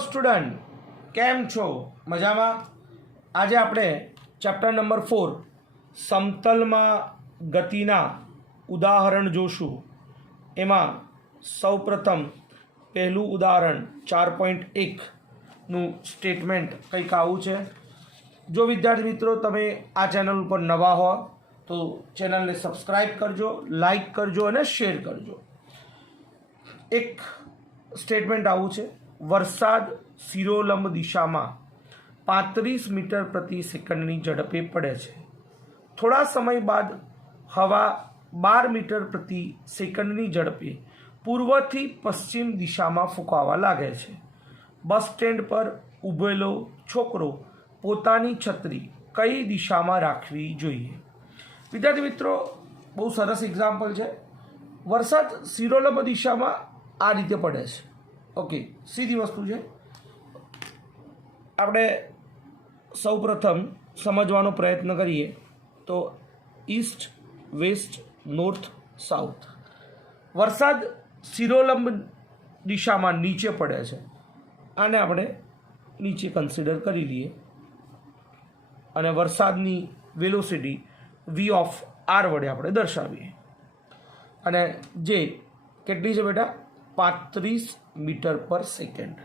Student, કેમ છો? મજામાં? આજે આપણે ચેપ્ટર નંબર 4 સમતલમાં ગતિના ઉદાહરણ જોશું. એમાં સૌપ્રથમ પહેલું ઉદાહરણ 4.1નું સ્ટેટમેન્ટ કંઈક આવું છે. જો વિદ્યાર્થી મિત્રો તમે આ ચેનલ ઉપર નવા હો તો ચેનલને સબસ્ક્રાઈબ કરજો, લાઈક કરજો અને શેર કરજો. એક સ્ટેટમેન્ટ આવું છે: વરસાદ શિરોલંબ દિશામાં 35 મીટર પ્રતિ સેકન્ડની ઝડપે પડે છે. થોડા સમય બાદ હવા 12 મીટર પ્રતિ સેકન્ડની ઝડપે પૂર્વથી પશ્ચિમ દિશામાં ફૂંકાવા લાગે છે. બસ સ્ટેન્ડ પર ઊભેલો છોકરો પોતાની છત્રી કઈ દિશામાં રાખવી જોઈએ? વિદ્યાર્થી મિત્રો, બહુ સરસ એક્ઝામ્પલ છે. વરસાદ શિરોલંબ દિશામાં આ રીતે પડે છે. ઓકે, સીધી વસ્તુ છે. આપણે સૌપ્રથમ સમજવાનો પ્રયત્ન કરીએ તો ઈસ્ટ, વેસ્ટ, નોર્થ, સાઉથ. વરસાદ શિરોલંબ દિશામાં નીચે પડે છે. આને આપણે નીચે કન્સિડર કરી લઈએ અને વરસાદની વેલોસિટી વી ઓફ આર વડે આપણે દર્શાવીએ. અને જે કેટલી છે બેટા? 35 મીટર પર સેકન્ડ.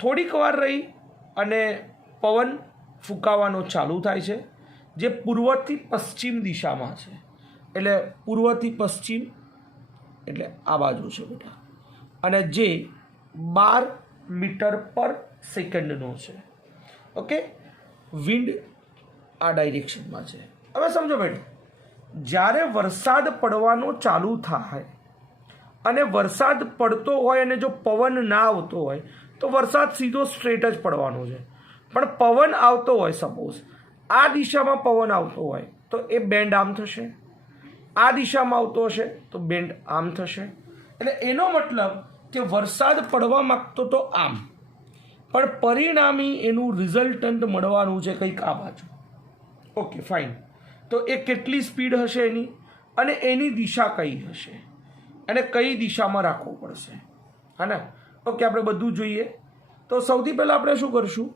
થોડીક વાર રહી અને પવન ફૂંકાવાનો ચાલુ થાય છે, જે પૂર્વથી પશ્ચિમ દિશામાં છે. એટલે પૂર્વથી પશ્ચિમ એટલે આ બાજુ છે બેટા. અને જે 12 મીટર પર સેકન્ડનો છે. ઓકે, વિન્ડ આ ડાયરેક્શનમાં છે. હવે સમજો બેટા, જ્યારે વરસાદ પડવાનો ચાલુ થાય અને વરસાદ પડતો હોય અને જો પવન ના આવતો હોય તો વરસાદ સીધો સ્ટ્રેટ જ પડવાનો છે. પણ પવન આવતો હોય, સપોઝ આ દિશામાં પવન આવતો હોય તો એ બેન્ડ આમ થશે, આ દિશામાં આવતો હશે તો બેન્ડ આમ થશે. એટલે એનો મતલબ કે વરસાદ પડવા માગતો તો આમ, પણ પરિણામી એનું રિઝલ્ટન્ટ મળવાનું છે કંઈક આ બાજુ. Okay, fine. તો એ કેટલી સ્પીડ હશે એની અને એની દિશા કઈ હશે અને કઈ દિશામાં રાખવું પડશે, હા ને? ઓકે, આપણે બધું જોઈએ. તો સૌથી પહેલાં આપણે શું કરશું?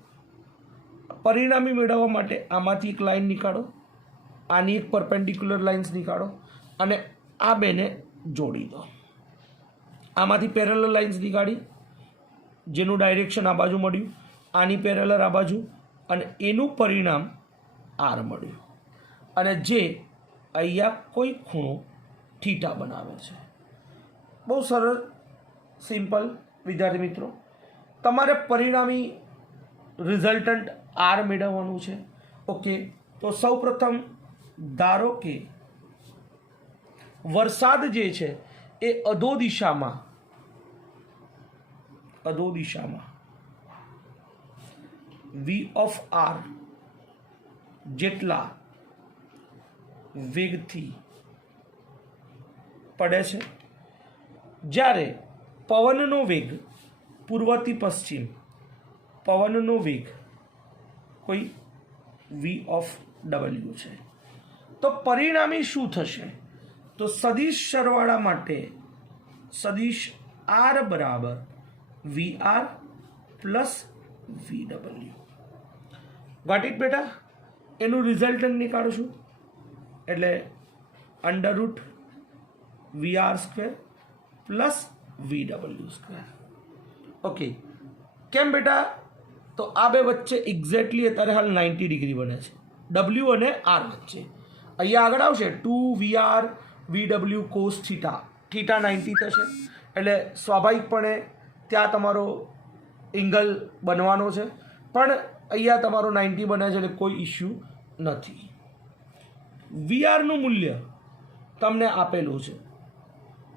પરિણામી મેળવવા માટે આમાંથી એક લાઈન નીકાળો, આની એક પરપેન્ડિક્યુલર લાઇન્સ નીકાળો અને આ બેને જોડી દો. આમાંથી પેરેલલ લાઇન્સ નીકાળી, જેનું ડાયરેક્શન આ બાજુ મળ્યું, આની પેરેલલ આ બાજુ, અને એનું પરિણામ આર મળ્યું. અને જે અહીંયા કોઈ ખૂણો થીટા બનાવે છે. બહુ સરળ, સિમ્પલ. વિદ્યાર્થી મિત્રો, તમારે પરિણામી રિઝલ્ટન્ટ આર મેળવવાનું છે. ઓકે, તો સૌપ્રથમ ધારો કે વરસાદ જે છે એ અધો દિશામાં વી ઓફ આર જેટલા વેગથી પડે છે. જ્યારે પવનનો વેગ પૂર્વથી પશ્ચિમ, પવનનો વેગ કોઈ વી ઓફ ડબલ્યુ છે, તો પરિણામી શું થશે? તો સદિશ સરવાળા માટે સદિશ આર બરાબર V R plus V W. Got it બેટા? એનું રિઝલ્ટન્ટ નીકાળશું એટલે under root V R square plus V W square. Okay, કેમ બેટા? તો આ બે વચ્ચે એક્ઝેક્ટલી અત્યારે હાલ 90 ડિગ્રી બને છે, ડબલ્યુ અને આર વચ્ચે. અહીંયા આગળ આવશે 2 V R V W cos theta, theta 90 થશે. એટલે સ્વાભાવિકપણે ત્યાં તમારો એંગલ બનવાનો છે, પણ અહીંયા તમારો 90 બને છે એટલે કોઈ ઇશ્યુ નથી. વી આરનું મૂલ્ય તમને આપેલું છે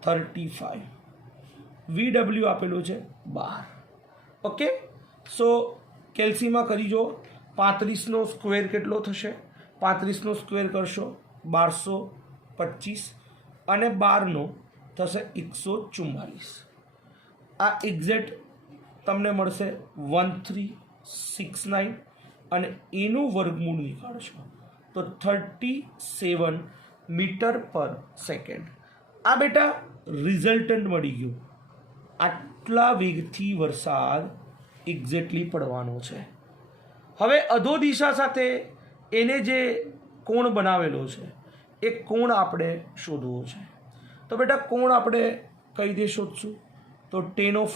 35, વી ડબલ્યુ આપેલું છે 12. ઓકે, સો કેલ્સીમાં કરી જો. 35નો સ્ક્વેર કેટલો થશે? 35નો સ્ક્વેર કરશો 1225 અને 12નો થશે 144. આ એક્ઝેક્ટ તમને મળશે 1369 અને એનું વર્ગમૂળ નીકાળશો તો 37 મીટર પર સેકન્ડ. આ બેટા રિઝલ્ટન્ટ મળી ગયું. આટલા વેગથી વરસાદ એક્ઝેક્ટલી પડવાનો છે. હવે અધો દિશા સાથે એને જે કોણ બનાવેલો છે એ કોણ આપણે શોધવો છે. તો બેટા કોણ આપણે કઈ રીતે શોધશું? તો tan of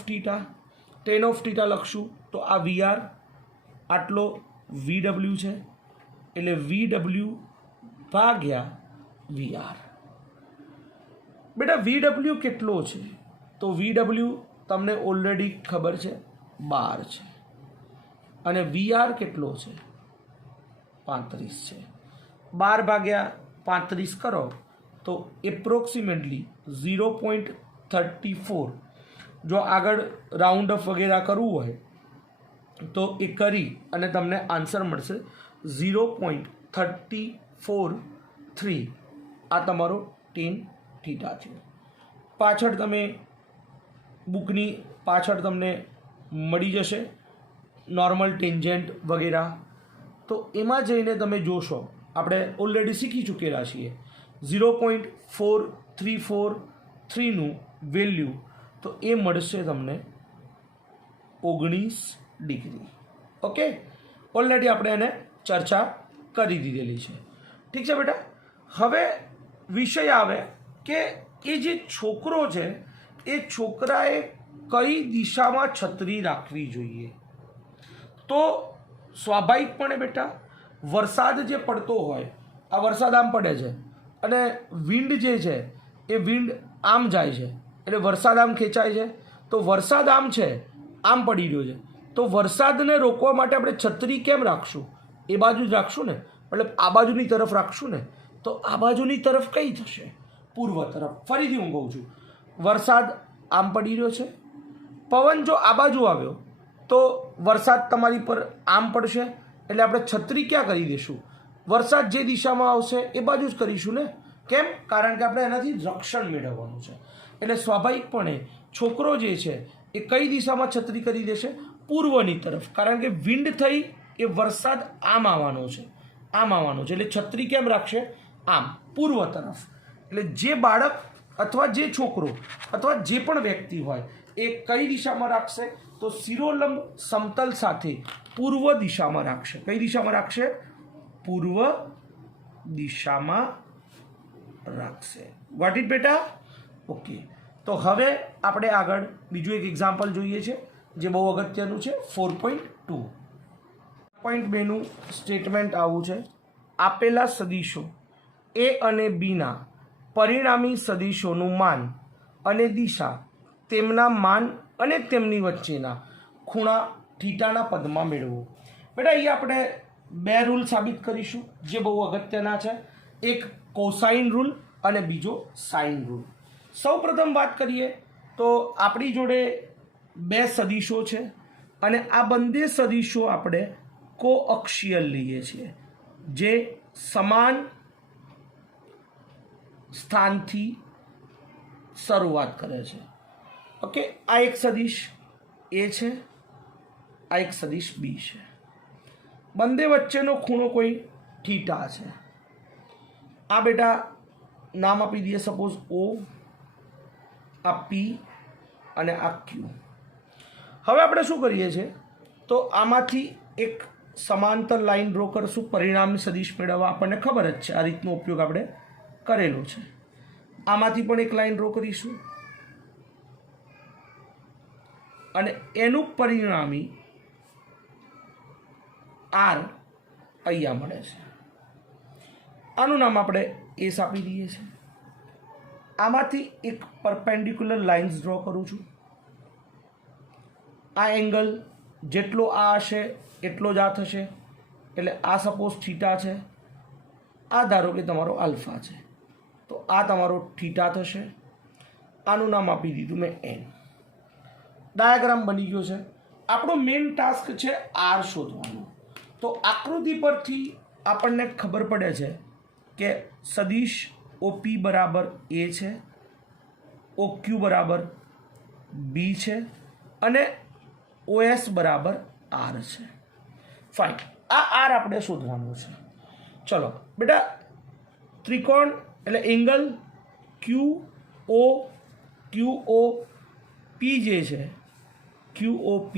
theta લખશું તો આ VR આટલો VW છે એટલે VW ભાગ્યા VR. બેટા VW કેટલો છે? તો VW તમને ઓલરેડી ખબર છે 12 છે અને VR કેટલો છે 35 છે. 12 ભાગ્યા 35 કરો તો એપ્રોક્સિમેટલી 0.34. જો આગળ રાઉન્ડ અપ વગેરે કરવું હોય તો એ કરી અને તમને આન્સર મળશે 0.343. આ તમારો tan થીટા છે. પાછળ તમે બુકની પાછળ તમને મળી જશે નોર્મલ ટેન્જન્ટ વગેરે, તો એમાં જઈને તમે જોશો. આપણે ઓલરેડી શીખી ચૂકેલા છીએ 0.4343નું વેલ્યુ, તો એ મળશે તમને 19 ડિગ્રી. ઓકે, ઓલરેડી આપણે એને ચર્ચા કરી દીધેલી છે. ઠીક છે બેટા. હવે વિષય આવે કે એ જે છોકરો છે એ છોકરાએ કઈ દિશામાં છત્રી રાખવી જોઈએ. તો સ્વાભાવિકપણે બેટા વરસાદ જે પડતો હોય, આ વરસાદ આમ પડે છે અને વિન્ડ જે છે એ વિન્ડ આમ જાય છે એટલે વરસાદ આમ ખેંચાય છે. તો વરસાદ આમ છે, આમ પડી રહ્યો છે, તો વરસાદને રોકવા માટે આપણે છત્રી કેમ રાખશું? એ બાજુ જ રાખશું ને, મતલબ આ બાજુની તરફ રાખશું ને. તો આ બાજુની તરફ કઈ થશે? પૂર્વ તરફ. ફરીથી હું કહું છું, વરસાદ આમ પડી રહ્યો છે, પવન જો આ બાજુ આવ્યો તો વરસાદ તમારી પર આમ પડશે એટલે આપણે છત્રી ક્યાં કરી દઈશું? વરસાદ જે દિશામાં આવશે એ બાજુ જ કરીશું ને. કેમ? કારણ કે આપણે એનાથી રક્ષણ મેળવવાનું છે. એટલે સ્વાભાવિકપણે છોકરો જે છે એ કઈ દિશામાં છત્રી કરી દેશે? પૂર્વની તરફ. કારણ કે વિન્ડ થઈ એ વરસાદ આમ આવવાનો છે, આમ આવવાનો છે, એટલે છત્રી કેમ રાખશે? આમ, પૂર્વ તરફ. એટલે જે બાળક અથવા જે છોકરો અથવા જે પણ વ્યક્તિ હોય એ કઈ દિશામાં રાખશે? તો શિરોલંબ સમતલ સાથે પૂર્વ દિશામાં રાખશે. કઈ દિશામાં રાખશે? પૂર્વ દિશામાં રાખશે. વોટ ઇટ બેટા? ઓકે. તો હવે આપણે આગળ બીજું એક એક્ઝામ્પલ જોઈએ છે જે બહુ અગત્યનું છે. 4.2 નું સ્ટેટમેન્ટ આવું છે: આપેલા સદીશો એ અને બીના પરિણામી સદીશોનું માન અને દિશા તેમના માન અને તેમની વચ્ચેના ખૂણા થીટાના પદમાં મેળવો. બેટા અહીં આપણે બે રૂલ સાબિત કરીશું જે બહુ અગત્યના છે. એક કોસાઇન રૂલ અને બીજો સાઇન રૂલ. સૌ પ્રથમ વાત કરીએ તો આપણી જોડે બે સદીશો છે અને આ બંને સદીશો આપણે કોઅક્ષીય લઈએ છીએ જે સમાન સ્થાનથી શરૂઆત કરે છે. ઓકે, આ એક સદીશ એ છે, આ એક સદીશ બી છે. બંને વચ્ચેનો ખૂણો કોઈ થીટા છે. આ બેટા નામ આપી દઈએ સપોઝ O, આ P અને આ Q. હવે આપણે શું કરીએ છીએ તો આમાંથી એક સમાંતર લાઈન ડ્રો કરશું પરિણામી સદીશ મેળવવા. આપણને ખબર જ છે, આ રીતનો ઉપયોગ આપણે કરેલો છે. આમાંથી પણ એક લાઈન ડ્રો કરીશું અને એનું પરિણામી R અહીંયા મળે છે. આનું નામ આપણે એસ આપી દઈએ છીએ. આમાંથી એક પરપેન્ડિક્યુલર લાઇન્સ ડ્રો કરું છું. આ એંગલ જેટલો આ હશે એટલો જ આ થશે, એટલે આ સપોઝ થીટા છે, આ ધારો કે તમારો આલ્ફા છે, તો આ તમારો થીટા થશે. આનું નામ આપી દીધું મેં એન. ડાયાગ્રામ બની ગયો છે. આપણો મેઇન ટાસ્ક છે આર શોધવાનો. તો આકૃતિ પરથી આપણને ખબર પડે છે કે સદીશ OP બરાબર એ છે, OQ બરાબર બી છે અને OS બરાબર આર છે. ફાઇન, આ આર આપણે શોધવાનું છે. ચલો બેટા, ત્રિકોણ એટલે એંગલ QOP જે છે QOP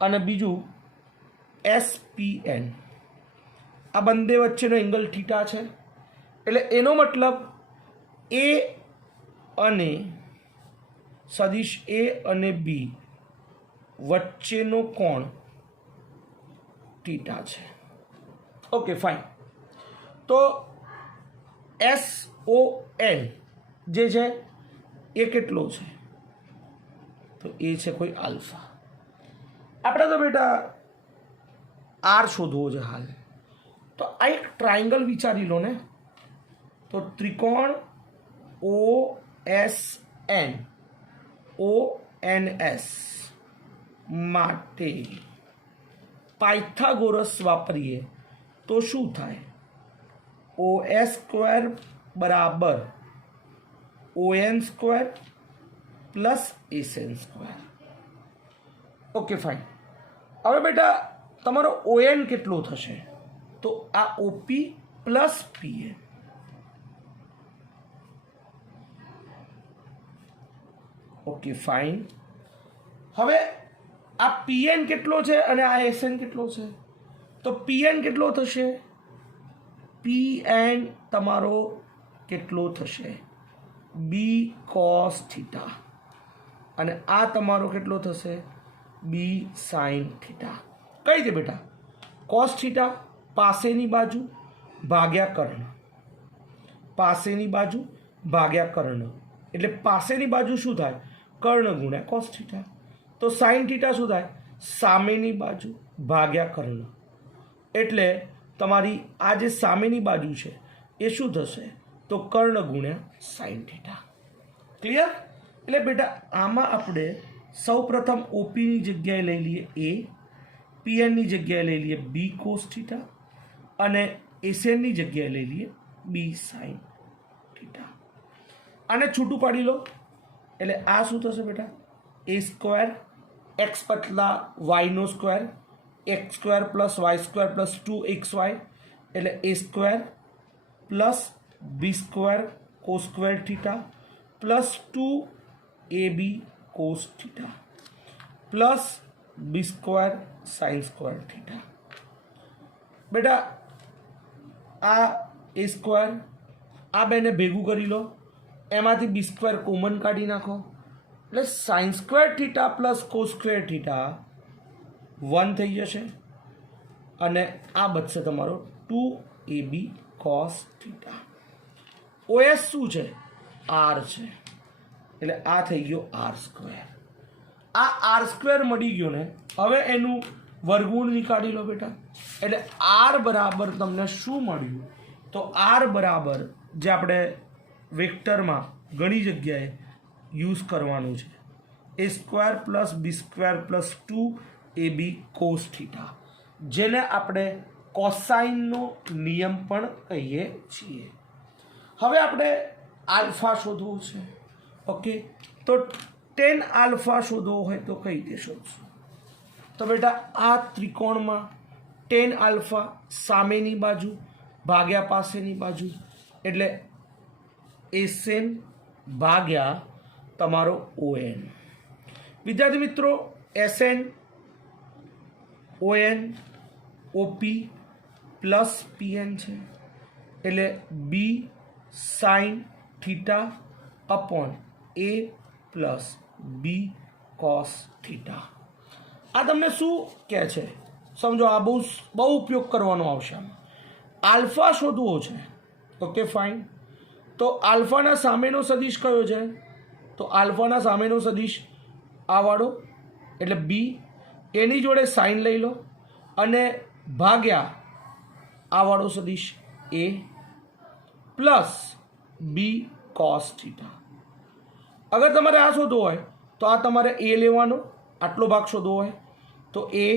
અને બીજું SPN. આ બંને વચ્ચેનો એંગલ થીટા છે. એટલે એનો મતલબ એ અને સદિશ A અને B વચ્ચેનો કોણ થીટા છે. Okay fine. તો SON જે છે એ કેટલો છે? તો એ છે કોઈ આલ્ફા. આપણે તો બેટા આર શોધવો છે હાલ. તો આ એક ટ્રાયંગલ વિચારી લો ને. તો ત્રિકોણ ONS માટે પાયથાગોરસ વાપરીએ તો શું થાય? OS સ્ક્વેર બરાબર ON square plus SN square. Okay fine. હવે બેટા તમારો ON કેટલો થશે? તો આ OP plus PN. Okay fine. હવે આ PN કેટલો છે અને આ SN કેટલો છે? તો PN કેટલો થશે? PN તમારો કેટલો થશે? B cos theta. અને આ તમારો કેટલો થશે? B sin theta. કઈ રીતે બેટા? cos થીટા પાસેની બાજુ ભાગ્યા કર્ણ, પાસેની બાજુ ભાગ્યા કર્ણ. એટલે પાસેની બાજુ શું થાય? કર્ણ ગુણ્યા cos થીટા. તો sin થીટા શું થાય? સામેની બાજુ ભાગ્યા કર્ણ. એટલે તમારી આ જે સામેની બાજુ છે એ શું થશે? તો કર્ણ ગુણ્યા sin થીટા. ક્લિયર? એટલે બેટા આમાં આપણે સૌપ્રથમ OPની જગ્યાએ લઈ લઈએ A, PNની જગ્યાએ લઈ લઈએ B cos થીટા અને SNની જગ્યાએ લઈ લઈએ B sin થીટા. આને છૂટું પાડી લો એટલે આ શું થશે બેટા? A સ્ક્વેર x બદલા yનો square, x square plus y square plus 2xy એટલે A square plus B square cos square theta plus 2AB cos theta plus B square sine square theta. બેટા આ A સ્ક્વેર આ બેને ભેગું કરી લો, એમાંથી B સ્ક્વેર કોમન કાઢી નાખો એટલે sign square theta plus cos square theta 1 થઈ જશે અને આ બચશે તમારો 2AB કોસ થીટા. OS શું છે? R છે. એટલે આ થઈ ગયો R સ્ક્વેર. આ R સ્ક્વેર મળી ગયો ને. હવે એનું વર્ગમૂળ નીકાળી લો બેટા. એટલે R બરાબર તમને શું મળ્યું? તો R બરાબર જે આપણે વેક્ટરમાં ઘણી જગ્યાએ યુઝ કરવાનું છે A square plus B square plus 2AB cos theta, જેને આપણે કોસાઇનનો નિયમ પણ કહીએ છીએ. હવે આપણે આલ્ફા શોધવું છે. ઓકે, તો tan આલ્ફા શોધવો હોય તો કઈ રીતે શોધશું? તો બેટા આ ત્રિકોણમાં tan આલ્ફા સામેની બાજુ ભાગ્યા પાસેની બાજુ એટલે SN ભાગ્યા તમારો ON. વિદ્યાર્થી મિત્રો SN ON OP plus PN છે એટલે B sin theta upon A plus B cos theta. આ તમને શું કહે છે સમજો? આ બહુ ઉપયોગ કરવાનો આવશે. આલ્ફા શોધવો છે. Okay fine. તો આલ્ફાના સામેનો સદિશ કયો છે? તો આલ્ફાના સામેનો સદિશ આ વાળો એટલે B. એની જોડે સાઇન લઈ લો અને ભાગ્યા આ વાળો સદિશ A plus B cos theta. અગર તમારે આ શોધવો હોય તો આ તમારે A લેવાનો, આટલો ભાગ શોધવો હોય તો A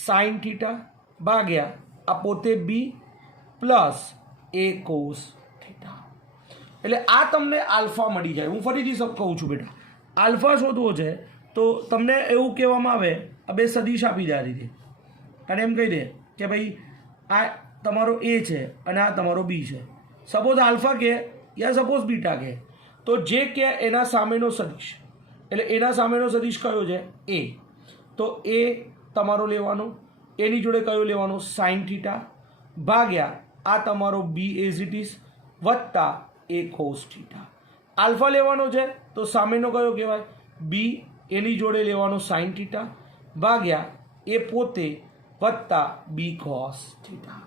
sin થીટા ભાગ્યા આ પોતે B plus A cos theta. એટલે આ તમને આલ્ફા મળી જાય. હું ફરીથી કહું છું બેટા, આલ્ફા શોધવો છે તો તમને એવું કહેવામાં આવે આ બે સદિશ આપી દે આ રીતે અને એમ કહી દે કે ભાઈ આ તમારો A છે અને આ તમારો B છે. સપોઝ આલ્ફા કે યા સપોઝ બીટા કે તો જે કે એના સામેનો સદિશ એટલે એના સામેનો સદિશ કયો છે? A. તો એ તમારો લેવાનો, એની જોડે કયો લેવાનો સાઇન થીટા ભાગ્યા આ તમારો બી એઝ ઇટ ઇઝ વત્તા એ કોસ થીટા. આલ્ફા લેવાનો છે તો સામેનો કયો કહેવાય બી, એની જોડે લેવાનો સાઇન થીટા ભાગ્યા એ પોતે વત્તા B cos theta.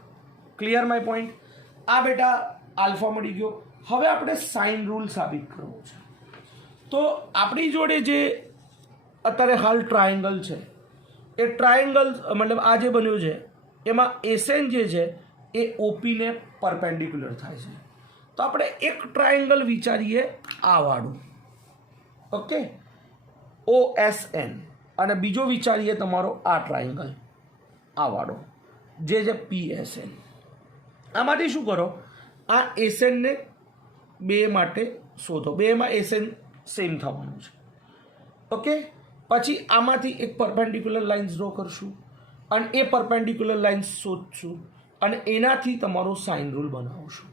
Clear my point? આ બેટા આલ્ફા મળી ગયો. હવે આપણે સાઇન રૂલ સાબિત કરવો છે. તો આપણી જોડે જે અત્યારે હાલ ટ્રાયેંગલ છે એ ટ્રાયેંગલ મતલબ આ જે બન્યું છે એમાં એસએન જે છે એ ઓપીને પરપેન્ડિક્યુલર થાય છે. તો આપણે એક ટ્રાયેંગલ વિચારીએ આ વાળું, ઓકે, ઓ એસ એન, અને બીજો વિચારીએ તમારો આ ટ્રાયેંગલ આ વાળો જે છે પી એસ એન. આમાંથી શું કરો, આ એસએનને બે માટે શોધો, બેમાં એસએન સેમ થવાનું છે, ઓકે. પછી આમાંથી એક પરપેન્ડિક્યુલર લાઇન્સ ડ્રો કરશું અને એ પરપેન્ડિક્યુલર લાઇન્સ શોધશું અને એનાથી તમારો સાઇન રૂલ બનાવશું,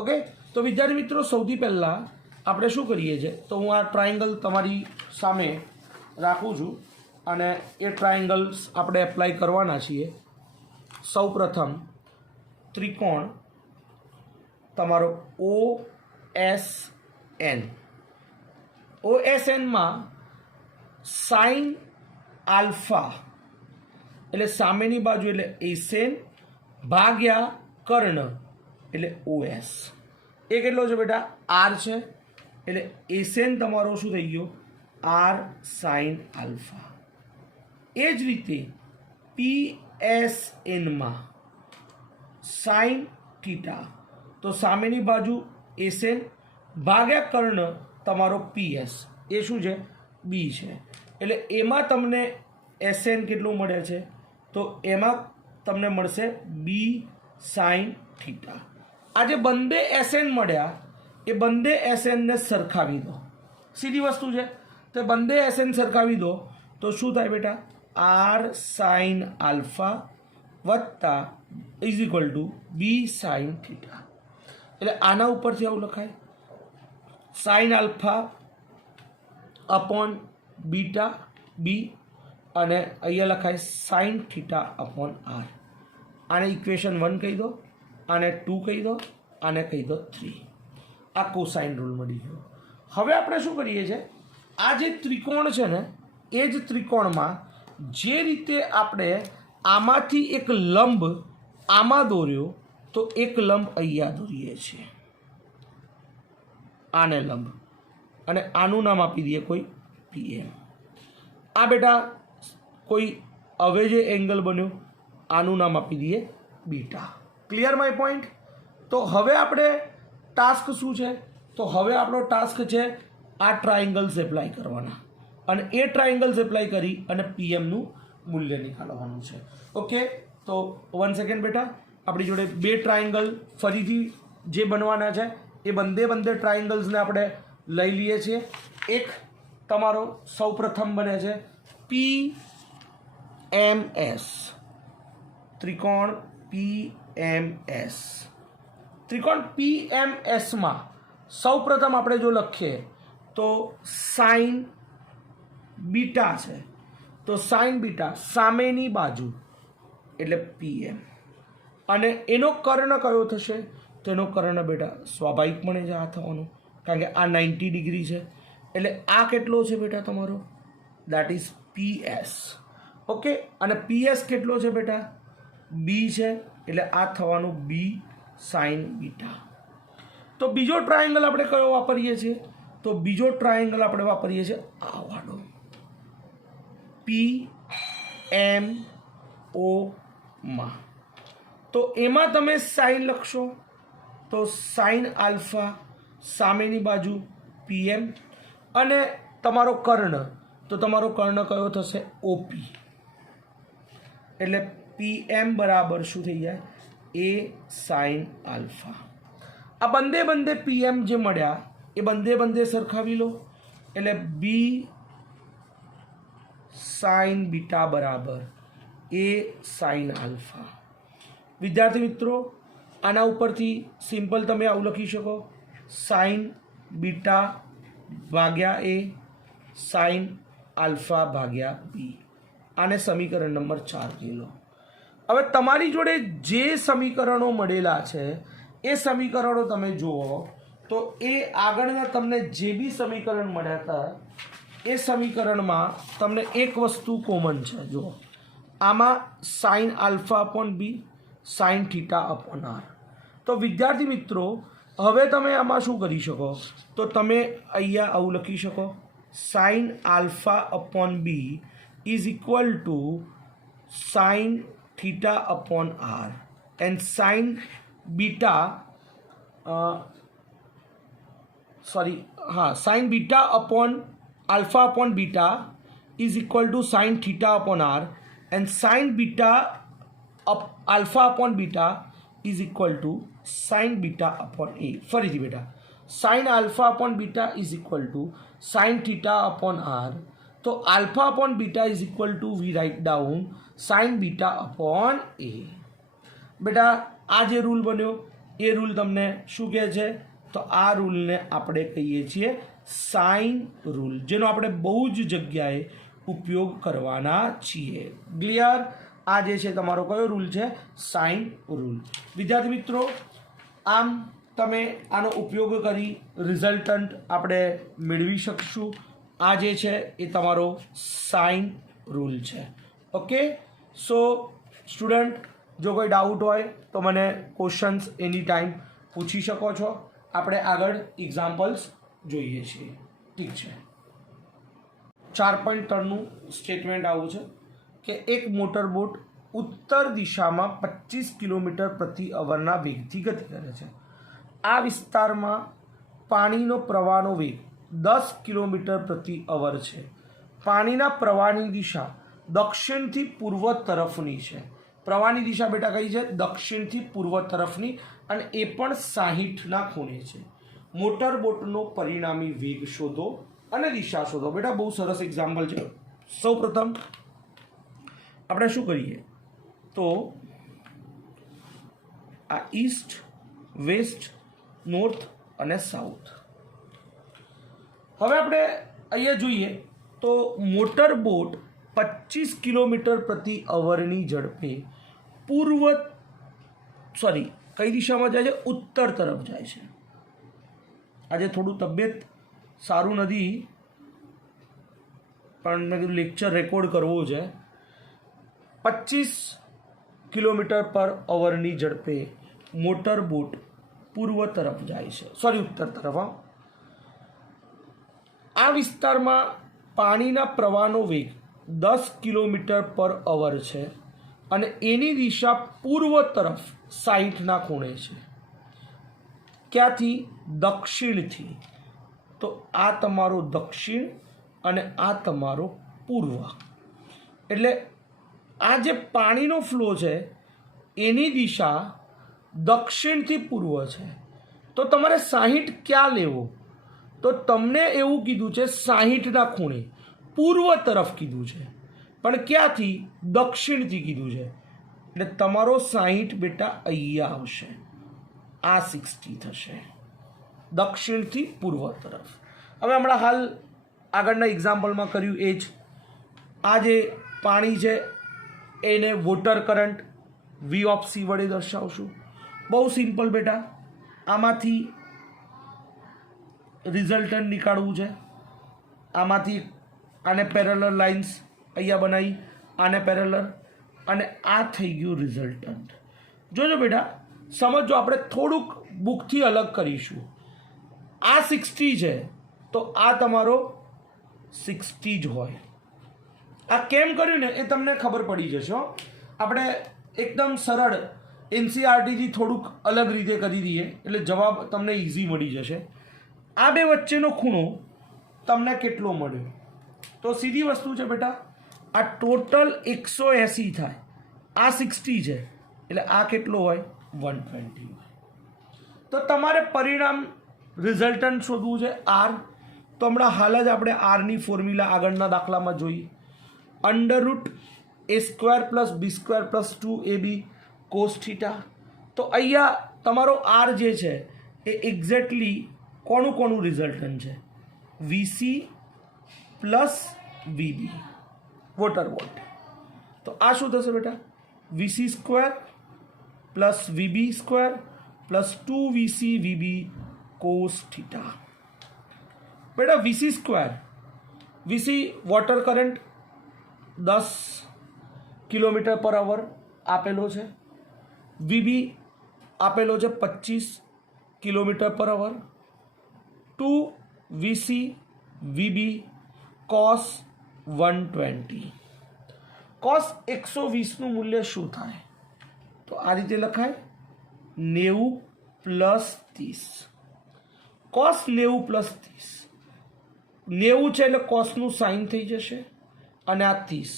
ઓકે. તો વિદ્યાર્થી મિત્રો સૌથી પહેલાં આપણે શું કરીએ છીએ, તો હું આ ટ્રાયેંગલ તમારી સામે રાખું છું અને એ ટ્રાયેંગલ્સ આપણે એપ્લાય કરવાના છીએ. સૌ પ્રથમ ત્રિકોણ તમારો O S N, O S એનમાં સાઇન આલ્ફા એટલે સામેની બાજુ એટલે એસેન ભાગ્યા કર્ણ એટલે ઓએસ. એ કેટલો છે બેટા આર છે, એટલે એસેન તમારો શું થઈ ગયો આર સાઇન આલ્ફા. એ જ રીતે પી એસ એનમાં સાઇન થીટા, તો સામેની બાજુ એસેન ભાગ્યા કર્ણ તમારો પીએસ, એ શું છે બી છે, એટલે એમાં તમને એસએન કેટલું મળે છે, તો એમાં તમને મળશે બી સાઇન થીટા. આ જે બંને એસએન મળ્યા એ બંને એસએનને સરખાવી દો, સીધી વસ્તુ છે. તો બંને એસએન સરખાવી દો તો શું થાય બેટા આર સાઇન આલ્ફા વત્તા is equal to B sine theta. એટલે આના ઉપરથી આવું લખાય sine alpha upon beta B, અને અહીંયા લખાય સાઇન થીટા અપોન આર. આને ઇક્વેશન 1 કહી દો, આને 2 કહી દો, આને કહી દો 3. આ કોસાઇન રૂલ મળી ગયો. હવે આપણે શું કરીએ છીએ, આ જે ત્રિકોણ છે ને એ જ ત્રિકોણમાં જે રીતે આપણે આમાંથી એક લંબ આમાં દોર્યો તો એક લંબ અહીંયા દોરીએ છીએ, આને લંબ, અને આનું નામ આપી દઈએ કોઈ પીએમ. આ બેટા કોઈ હવે જે એંગલ બન્યો આનું નામ આપી દઈએ બીટા. Clear my point? તો હવે આપણે ટાસ્ક શું છે, તો હવે આપણો ટાસ્ક છે આ ટ્રાયેંગલ્સ એપ્લાય કરવાના અને એ ટ્રાયેંગલ્સ એપ્લાય કરી અને પીએમનું મૂલ્ય નીકાળવાનું છે, ઓકે. તો 1 સેકન્ડ બેટા, આપણી જોડે બે ટ્રાયેંગલ ફરીથી જે બનવાના છે એ બંને ટ્રાયેંગલ્સને આપણે લઈ લઈએ છીએ. એક તમારો સૌ પ્રથમ બને છે પી એમ એસ, ત્રિકોણ પી એમ એસ. ત્રિકોણ પી એમ એસમાં સૌ પ્રથમ આપણે જો લખીએ તો સાઇન બીટા છે, તો સાઇન બીટા સામેની બાજુ એટલે પીએમ, અને એનો કર્ણ કયો થશે, તો એનો કર્ણ બેટા સ્વાભાવિકપણે જ આ થવાનું, કારણ કે આ 90 ડિગ્રી છે, એટલે આ કેટલો છે બેટા તમારો દેટ ઇઝ પીએસ, ઓકે. અને પીએસ કેટલો છે બેટા બી છે, એટલે આ થવાનું બી સાઇન બીટા. તો બીજો ટ્રાયેંગલ આપણે કયો વાપરીએ છીએ, તો બીજો ટ્રાયેંગલ આપણે વાપરીએ છીએ આ વાળો પી એમ ઓ માં. તો એમાં તમે સાઇન લખશો તો સાઇન આલ્ફા સામેની બાજુ પીએમ, અને તમારો કર્ણ, તો તમારો કર્ણ કયો થશે ઓપી, એટલે પીએમ બરાબર શું થઈ જાય એ સાઇન આલ્ફા. આ બંને પીએમ જે મળ્યા એ બંને સરખાવી લો, એટલે બી સાઇન બીટા બરાબર એ સાઇન આલ્ફા. વિદ્યાર્થી મિત્રો આના ઉપરથી સિમ્પલ તમે આવું લખી શકો સાઇન બીટા ભાગ્યા એ સાઇન આલ્ફા ભાગ્યા બી. આને સમીકરણ નંબર 4 કહી લો. હવે તમારી જોડે જે સમીકરણો મળેલા છે એ સમીકરણો તમે જુઓ તો એ આગળના તમને જે બી સમીકરણ મળ્યા હતા એ સમીકરણમાં તમને એક વસ્તુ કોમન છે. જુઓ, આમાં સાઇન આલ્ફા અપોન બી, સાઇન થીટા અપોન આર. તો વિદ્યાર્થી મિત્રો, હવે તમે આમાં શું કરી શકો? તો તમે અહીંયા આવું લખી શકો, sine alpha upon B is equal to sine theta upon R and sine beta sine beta upon alpha upon beta is equal to sin theta upon r and sin beta alpha upon beta is equal to sin beta upon a. ફરીથી બેટા, sin alpha upon beta is equal to sin theta upon r. તો alpha upon beta is equal to we write down sin beta upon a. બેટા આ જે rule બન્યો એ rule તમને શું કહે છે? તો આ રૂલને આપણે કહીએ છીએ સાઇન રૂલ, જેનો આપણે બહુ જ જગ્યાએ ઉપયોગ કરવાના છીએ. ક્લિયર? આ જે છે તમારો કયો રૂલ છે? Sine rule. વિદ્યાર્થી મિત્રો, આમ તમે આનો ઉપયોગ કરી રિઝલ્ટન્ટ આપણે મેળવી શકશું. આ જે છે એ તમારો સાઇન રૂલ છે. ઓકે, સો સ્ટુડન્ટ, જો કોઈ ડાઉટ હોય તો મને ક્વેશ્ચન્સ એની ટાઈમ પૂછી શકો છો. આપણે આગળ એક્ઝામ્પલ્સ જોઈએ છીએ. ઠીક છે. 4.3નું સ્ટેટમેન્ટ આવું છે કે એક મોટર બોટ ઉત્તર દિશામાં 25 કિલોમીટર પ્રતિ અવરના વેગથી ગતિ કરે છે. આ વિસ્તારમાં પાણીનો પ્રવાહનો વેગ 10 કિલોમીટર પ્રતિ અવર છે. પાણીના પ્રવાહની દિશા દક્ષિણથી પૂર્વ તરફની છે. પ્રવાહની દિશા બેટા કઈ છે? દક્ષિણથી પૂર્વ તરફની, અને એ પણ 60ના ખૂણે છે. મોટર બોટનો પરિણામી વેગ શોધો અને દિશા શોધો. બેટા બહુ સરસ એક્ઝામ્પલ છે. સૌ પ્રથમ આપણે શું કરીએ? તો આ ઈસ્ટ, વેસ્ટ, નોર્થ અને સાઉથ. હવે આપણે અહીંયા જોઈએ તો મોટર બોટ 25 કિલોમીટર પ્રતિ અવરની ઝડપે કઈ દિશામાં જાય છે? ઉત્તર તરફ જાય છે. આજે થોડું તબિયત સારું નથી, પણ મેં કીધું લેક્ચર રેકોર્ડ કરવો છે. 25 કિલોમીટર પર અવરની ઝડપે મોટર બોટ પૂર્વ તરફ જાય છે, ઉત્તર તરફ. આ વિસ્તારમાં પાણીના પ્રવાહનો વેગ 10 કિલોમીટર પર અવર છે અને એની દિશા પૂર્વ તરફ 60ના ખૂણે છે. ક્યાંથી? દક્ષિણથી. તો આ તમારો દક્ષિણ અને આ તમારો પૂર્વ. એટલે આ જે પાણીનો ફ્લો છે એની દિશા દક્ષિણથી પૂર્વ છે. તો તમારે 60 ક્યાં લેવો? તો તમને એવું કીધું છે 60ના ખૂણે પૂર્વ તરફ કીધું છે, પણ ક્યાંથી? દક્ષિણથી કીધું છે. એટલે તમારો 60 બેટા અહીંયા આવશે. આ 60 થશે દક્ષિણથી પૂર્વ તરફ. હવે હમણાં હાલ આગળના એક્ઝામ્પલમાં કર્યું એ જ. આ જે પાણી છે એને water current V of C વડે દર્શાવશું. બહુ સિમ્પલ બેટા. આમાંથી રિઝલ્ટન્ટ નીકાળવું છે. આમાંથી આને પેરેલલ લાઇન્સ અહીંયા બનાવી, આને પેરેલલ, અને આ થઈ ગયું રિઝલ્ટન્ટ. જોજો બેટા, સમજો. આપણે થોડુંક બુકથી અલગ કરીશું. આ 60 છે તો આ તમારો 60 જ હોય. આ કેમ કર્યું ને એ તમને ખબર પડી જશે. આપણે એકદમ સરળ એનસીઆરટીથી થોડુંક અલગ રીતે કરી દઈએ એટલે જવાબ તમને ઇઝી મળી જશે. આ બે વચ્ચેનો ખૂણો તમને કેટલો મળ્યો? તો સીધી વસ્તુ છે બેટા, આ ટોટલ 180 થાય. આ 60 છે એટલે આ કેટલો હોય? 120 હોય. તો તમારે પરિણામ રિઝલ્ટન્ટ શોધવું છે આર. તો હમણાં હાલ જ આપણે આરની ફોર્મ્યુલા આગળના દાખલામાં જોઈ. √a² + b² + 2ab cos θ. તો અહીંયા તમારો આર જે છે એ એક્ઝેક્ટલી કોનું રિઝલ્ટન્ટ છે? VC + VB, water boat. તો આ શું થશે બેટા? VC square plus VB square plus 2VC VB cos theta. બેટા VC square, VC water current 10 kilometre per hour આપેલો છે, વીબી આપેલો છે 25 કિલોમીટર પર અવર, 2VC VB cos 120. cos 120નું મૂલ્ય શું થાય? તો આ રીતે લખાય 90 પ્લસ 30. cos 90 પ્લસ 30, 90 છે એટલે કોસનું સાઇન થઈ જશે અને આ 30.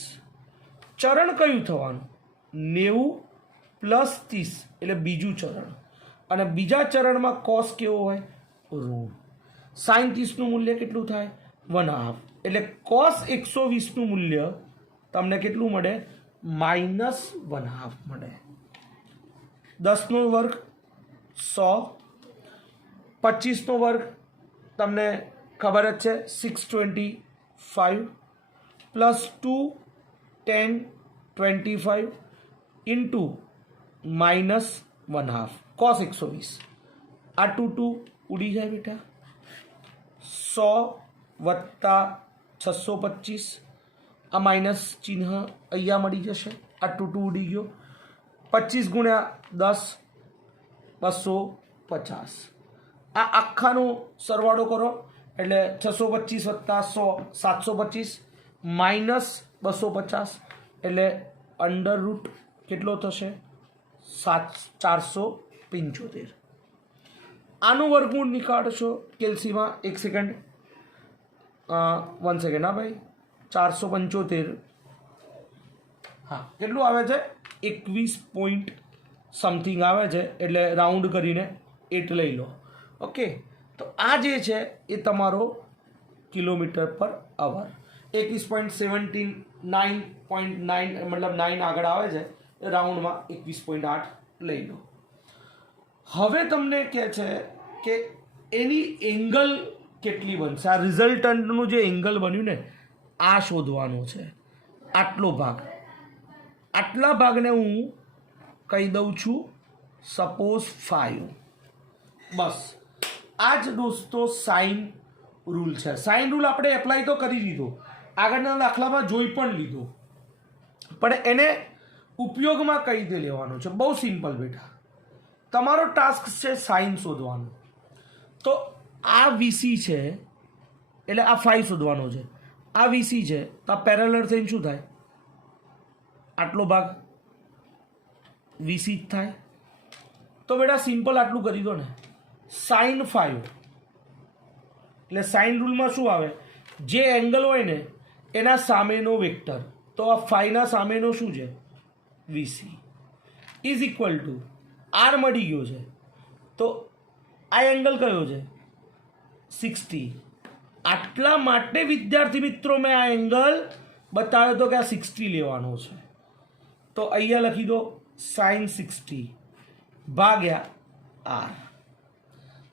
ચરણ કયું થવાનું? 90 પ્લસ 30 એટલે બીજું ચરણ, અને બીજા ચરણમાં કોસ કેવો હોય? ઋણ. સાઇન 30નું મૂલ્ય કેટલું થાય? 1/2. એટલે કોસ 120નું મૂલ્ય તમને કેટલું મળે? -1/2 મળે. 10નો વર્ગ 100, 25નો વર્ગ તમને ખબર જ છે 625 પ્લસ 2 10 25 ઇન્ટુ -1/2 cos 120. આ 2 ઉડી જાય બેટા. 100 વત્તા 625, આ માઇનસ ચિહ્ન અહીંયા મળી જશે. આ 2 ઉડી ગયો. 25 ગુણ્યા 10 250. આ આખાનો સરવાળો કરો એટલે 625 વત્તા 100 725 માઇનસ 250 એટલે અંડર રૂટ કેટલો થશે? 475. આનું વર્ગમૂળ નીકાળશો કેલ્સીમાં. 1 સેકન્ડ, 1 સેકન્ડ. હા ભાઈ, 475 હા કેટલું આવે છે? 21 પોઈન્ટ સમથિંગ આવે છે, એટલે રાઉન્ડ કરીને 8 લઈ લો. ઓકે, તો આ જે છે એ તમારો કિલોમીટર પર અવર. 21.17 9.9 મતલબ 9 આગળ આવે છે, રાઉન્ડમાં 21.8 લઈ લો. હવે તમને કહે છે કે એની એંગલ કેટલી બનશે. આ રિઝલ્ટન્ટનું જે એંગલ બન્યું ને આ શોધવાનું છે. આટલો ભાગ, આટલા ભાગને હું કહી દઉં છું સપોઝ 5. બસ આ જ દોસ્તો સાઇન રૂલ છે. સાઇન રૂલ આપણે એપ્લાય તો કરી દીધો, આગળના દાખલામાં જોઈ પણ લીધો, પણ એને ઉપયોગમાં કઈ રીતે લેવાનો છે? બહુ સિમ્પલ બેટા. તમારો ટાસ્ક છે સાઇન શોધવાનો. તો આ વીસી છે એટલે આ 5 શોધવાનો છે. આ વીસી છે તો આ પેરેલલ થઈને શું થાય? આટલો ભાગ વીસી જ થાય. તો બેટા સિમ્પલ આટલું કરી દો ને. સાઇન 5 એટલે સાઇન રૂલમાં શું આવે? જે એંગલ હોય ને એના સામેનો વેક્ટર. તો આ 5ના સામેનો શું છે? VC is equal to R મળી ગયો છે. તો આ એંગલ કયો છે? 60. આટલા માટે વિદ્યાર્થી મિત્રો મેં આ એંગલ બતાવ્યો હતો કે આ 60 લેવાનો છે. તો અહીંયા લખી દો સાઇન 60 ભાગ્યા આર.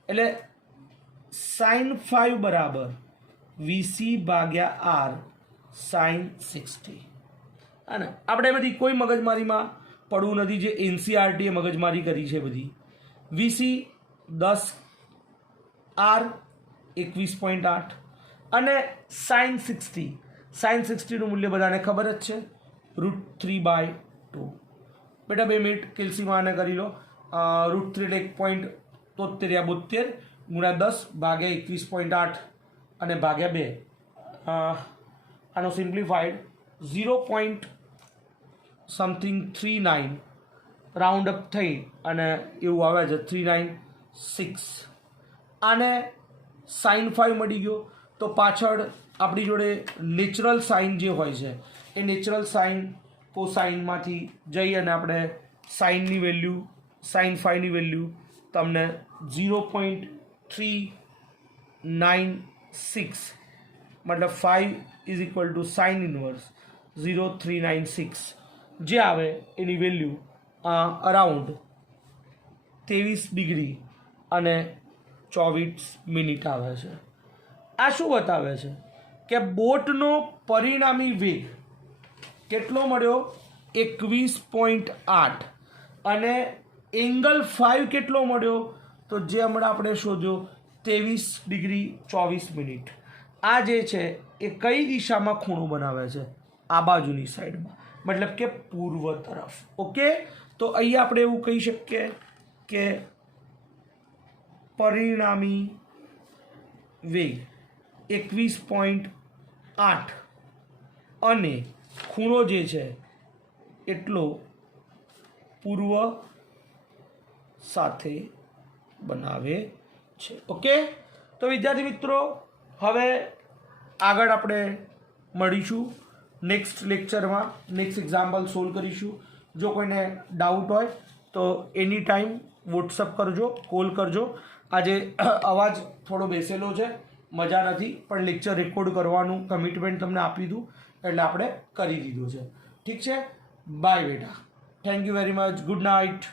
એટલે સાઇન 5 બરાબર વીસી ભાગ્યા આર સાઇન 60. અને આપણે બધી કોઈ મગજમારીમાં પડવું નથી. જે એનસીઆરટીએ મગજમારી કરી છે બધી. વીસી 10, આર 21.8 અને સાઇન 60. સાઇન 60નું મૂલ્ય બધાને ખબર જ છે, √3/2. બેટા 2 મિનિટ કેલ્સીમાં આને કરી લો. √3 1.73 ગુણ્યા 10 ભાગ્યા 21.8 અને ભાગ્યા 2. આનો સિમ્પ્લિફાઈડ 0.39 રાઉન્ડ અપ થઈ અને એવું આવે છે 396. આને સાઇન 5 મળી ગયો. તો પાછળ આપણી જોડે નેચરલ સાઇન જે હોય છે એ નેચરલ સાઇન કોસાઇનમાંથી જઈ અને આપણે સાઇનની વેલ્યુ, સાઇન 5ની વેલ્યુ તમને 0.396 મતલબ 5 is equal to sine inverse 0.396 જે આવે એની વેલ્યુ અરાઉન્ડ 23 ડિગ્રી અને 24 મિનિટ આવે છે. આ શું બતાવે છે કે બોટનો પરિણામી વેગ કેટલો મળ્યો? 21.8 અને એંગલ 5 કેટલો મળ્યો તો જે હમણાં આપણે શોધ્યો 23°24'. આ જે છે એ કઈ દિશામાં ખૂણો બનાવે છે? આ બાજુની સાઈડમાં, મતલબ કે પૂર્વ તરફ. ઓકે, તો અહીંયા આપણે એવું કહી શકીએ કે પરિણામી વેગ 21.8 અને ખૂણો જે છે એટલો પૂર્વ સાથે બનાવે છે. ઓકે, તો વિદ્યાર્થી મિત્રો હવે આગળ આપણે મળીશું નેક્સ્ટ લેક્ચરમાં, નેક્સ્ટ એક્ઝામ્પલ સોલ્વ કરીશું. જો કોઈને ડાઉટ હોય તો એની ટાઈમ વોટ્સઅપ કરજો, કોલ કરજો. આજે અવાજ થોડો બેસેલો છે, મજા નથી, પણ લેક્ચર રેકોર્ડ કરવાનું કમિટમેન્ટ તમને આપી દીધું એટલે આપણે કરી દીધું છે. ઠીક છે, બાય બેટા, thank you very much, good night.